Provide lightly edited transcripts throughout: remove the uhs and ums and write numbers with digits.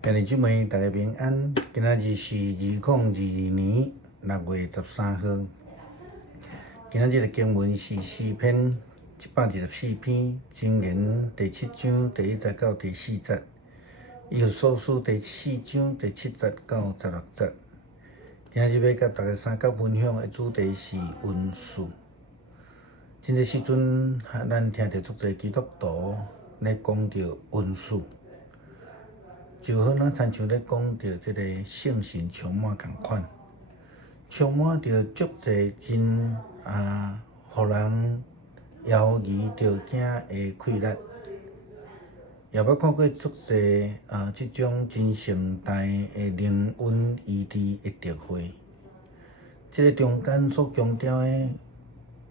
今日姊妹大家平安。今仔日是2022年6月13号。今仔日的经文是诗篇124篇，箴言第7章第1节到第4节，以弗所书第4章第7节到16节。今仔日要甲大家三角分享的主题是温顺。真侪时阵，咱听到足侪基督徒咧讲到温顺。就好像咧讲到即个圣神充满共款，充满着足侪真互人犹豫着惊的气力，也捌看过足侪即种真盛大的灵恩医治的特会。即个中间所强调的，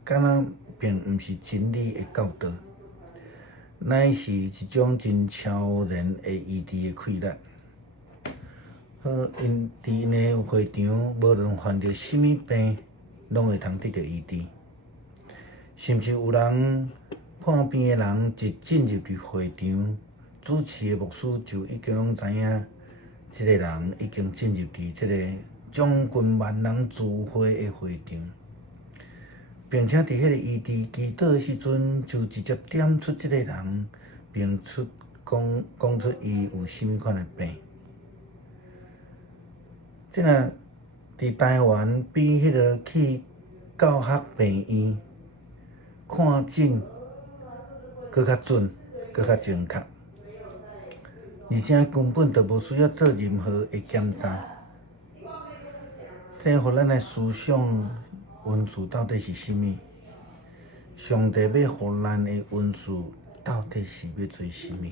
敢若并毋是真理的教导，乃是一种真超然的医治的气力。好，因伫因的会场，无论患着甚物病，拢会通得到医治。甚至有人判病的人一进入伫会场，主持的牧师就已经拢知影，即个人已经进入伫即个将近万人聚会的会场。并且伫迄个医治祈祷的时阵，就直接点出即个人，并讲出伊有甚物款的病。即若伫台湾比迄个去教学病院看诊搁较准，搁较精确，而且根本就无需要做任何的检查。先互咱来思想温顺到底是甚物？上帝要互咱的温顺到底是要做甚物？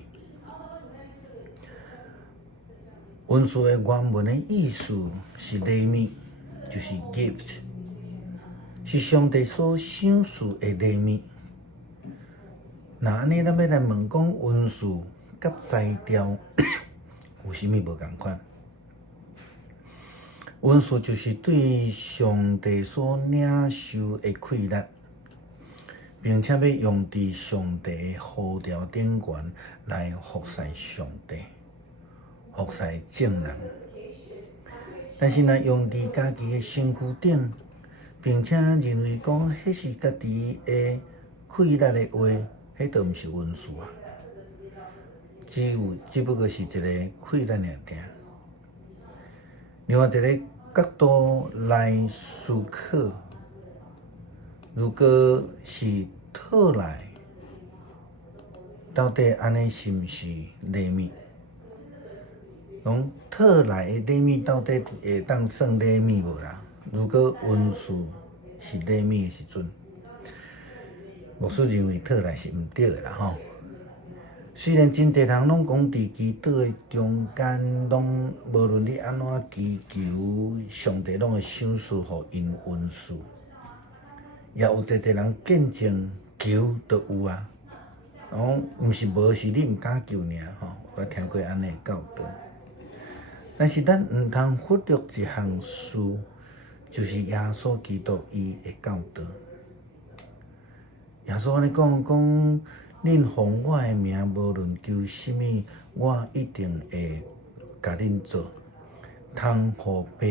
温顺的原文的意思是礼物，就是 gift， 是上帝所赏赐的礼物。那安尼，咱要来问讲，温顺甲材料有甚物无共款？温顺就是对上帝所领受的气力，并且要用伫上帝的呼召顶悬来服侍上帝，服侍众人。但是若用伫家己的身躯顶，并且认为讲迄是家己的气力的话，迄就毋是温顺啊，只不过是一个气力尔尔。另外一个角度来思考，如果是讨来，到底安尼是毋是礼物？讲讨来的礼物到底会当算礼物无啦？如果温顺是礼物的时阵，牧师认为讨来是毋对的啦吼。虽然真侪人拢讲伫祈祷的中间，拢无论你安怎祈求，上帝拢会赏赐互因温顺。也有侪人见证求就有啊，毋是无，是你毋敢求尔吼。我听过安尼的教导。但是咱毋通忽略一项事，就是耶稣基督伊的教导。耶稣安尼讲，恁奉我的名，无论求甚物，我一定会甲恁做，通互爸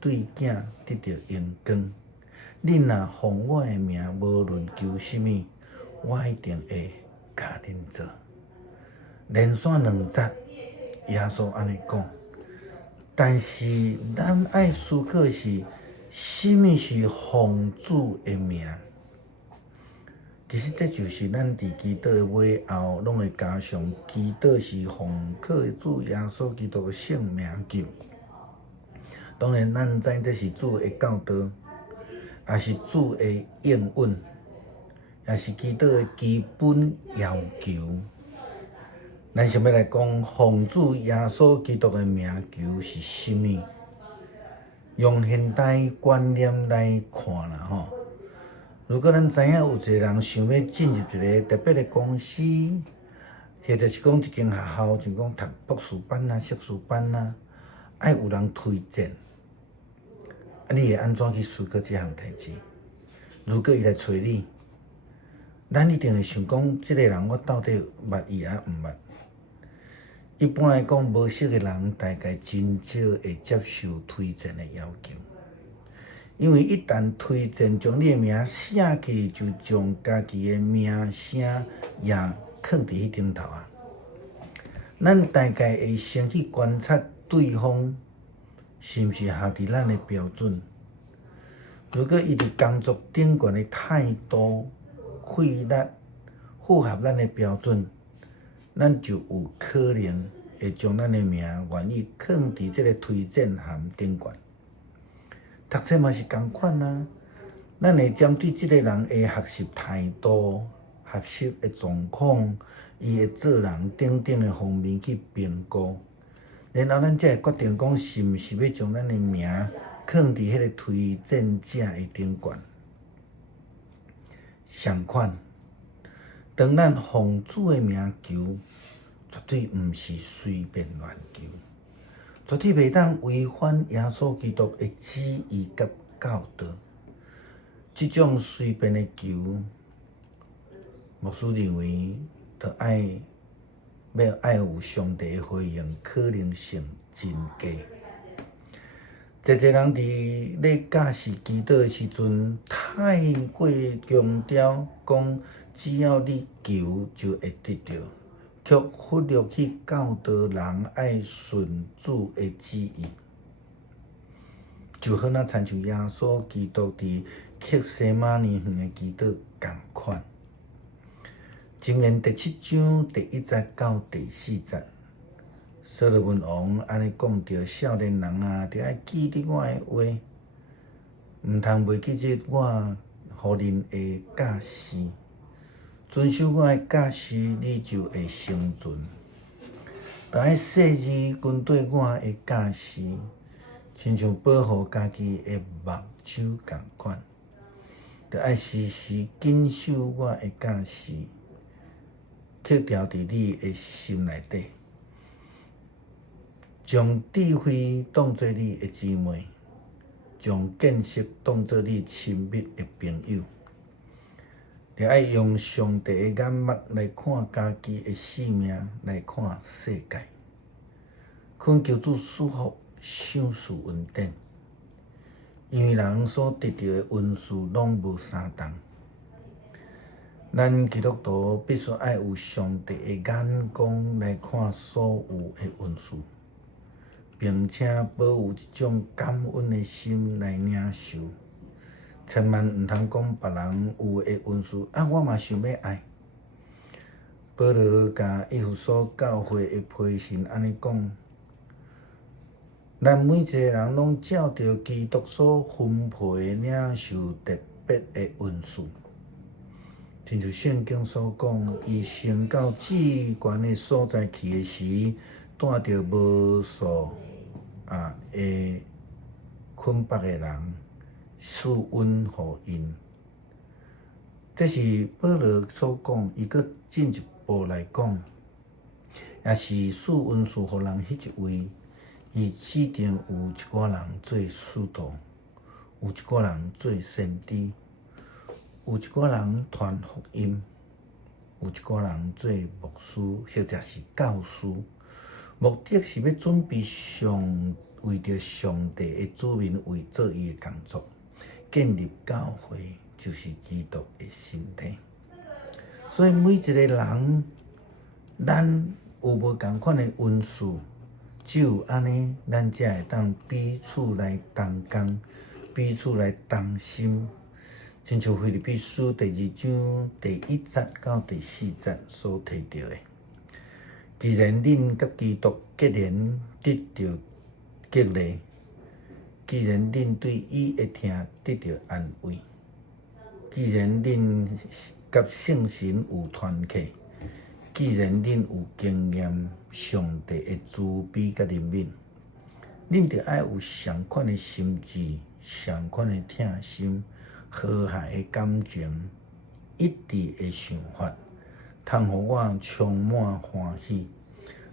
对囝得到荣光。恁若奉我的名，无论求甚物，我一定会甲恁做。连续2节，耶稣安尼讲。但是咱爱思考是，甚物是奉主的名？其实这就是咱伫祈祷的尾后，拢会加上祈祷是奉靠主耶稣基督的圣名求。当然，咱知这是主的教导，也是主的应允，也是祈祷的基本要求。咱想要来讲，奉主耶稣基督的名求是甚物？用现代观念来看啦吼。如果咱知影有一个人想要进入一个特别的公司，或者是讲一间学校，像讲读博士班啊、硕士班啊，爱有人推荐，你会安怎去思考这项代志？如果伊来找你，咱一定会想讲，这个人我到底捌伊啊毋捌？一般来讲，无识的人大概真少会接受推荐的要求，因为一旦推荐将你的名写起，就将家己的名声也放伫迄顶头啊。咱大概会先去观察对方是毋是合伫咱的标准。如果伊伫工作顶悬的态度、气力符合咱的标准，咱就有可能会将咱的名愿意放伫即个推荐函顶悬。读册嘛是共款啊，咱会针对即个人的学习态度、学习的状况、伊的做人等等的方面去评估，然后咱才会决定讲是毋是要将咱的名放伫迄个推荐者的顶悬。相反，当咱奉主的名求，绝对毋是随便乱求，绝对袂当违反耶稣基督的旨意甲教导。即种随便的求，牧师认为，要爱有上帝的回应，可能性真低。侪人伫咧教示祈祷的时阵，太过强调讲，只要你求就会得到，却忽略去教导人爱顺主的旨意。就好像亲像耶稣基督伫克西马尼园的祈祷共款。箴言第7章第1节到第4节。所罗门王安尼讲着：少年人啊，着爱记得我的话，毋通袂记着我互恁的教示。遵守我的教示，你就会生存。着爱细致跟对我的教示，亲像保护家己的目睭共款。着爱时时谨守我的教示，刻条伫你的心内底。将智慧当作你的姊妹，将见识当作你亲密的朋友。着爱用上帝的眼目来看家己的性命，来看世界。恳求主赐福，想事稳定。因为人所得到的恩赐拢无相同。咱基督徒必须爱有上帝的眼光来看所有的恩赐。并且保有一种感恩的心来领受，千万毋通讲别人有的恩赐啊，我嘛想要爱。保罗甲以弗所教会的批信安尼讲：咱每一个人拢照着基督所分配领受特别的恩赐，亲像圣经所讲，伊升到至悬的所在去的时，带着无数的困迫的人，赐恩互因。这是保罗所讲，伊阁进一步来讲，也是赐恩赐互人迄一位，伊指定有一寡人做使徒，有一寡人做先知，有一寡人传福音，有一寡人做牧师或者是教师。目的是要准备为着上帝的子民为做伊的工作，建立教会就是基督的身体。所以每一个人，咱有无同款的恩赐，只有安尼，咱才会当彼此来同工，彼此来同心。亲像腓立比书第2章第1节到第4节所提到的。既然恁甲基督结连得到激励，既然恁对伊的听得到安慰，既然恁甲圣神有团契，既然恁有经验上帝的慈悲甲怜悯，恁着爱有相款的心智、相款的疼心、和谐的感情、一致的想法。通互我充满欢喜，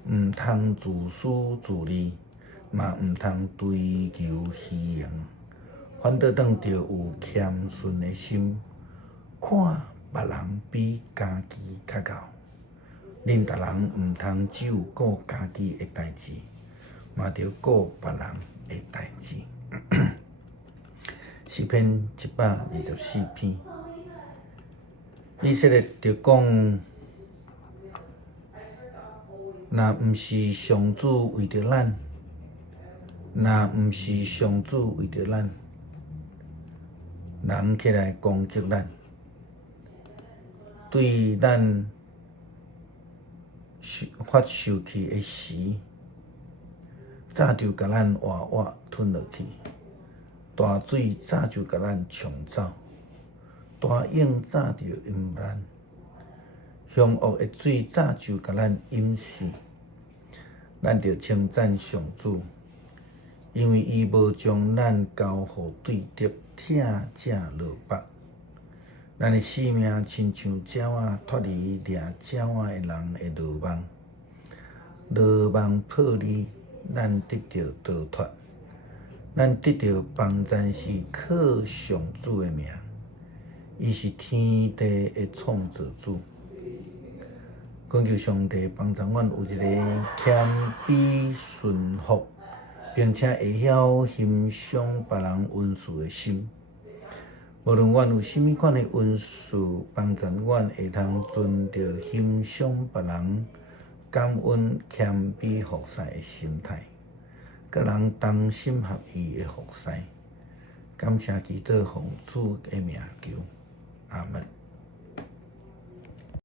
毋通自私自利，嘛毋通追求虚荣，反倒当着有谦逊的心，看别人比家己较高，恁逐人毋通只有顾家己的代志，嘛着顾别人的代志。诗篇124篇，以色列着讲，若毋是上主为着咱，若毋是上主为着咱，人起来攻击咱，对咱发生气的时，早就甲咱活活吞落去；大水早就甲咱冲走，大涌早就淹咱，凶恶的水早就甲咱淹死。咱着称赞上主，因为伊无将咱交互对敌拆者落腹。咱的性命亲像鸟仔脱离掠鸟仔的人的罗网，罗网破裂，咱得到逃脱。咱得到帮助是靠上主的名，伊是天地的创造主。恳求上帝帮助阮有一个谦卑顺服，并且会晓欣赏别人恩赐的心。无论阮有甚物款的恩赐，帮助阮会通存着欣赏别人、感恩、谦卑服侍的心态，甲人同心合意的服侍。感谢祈祷奉主的名求，阿门。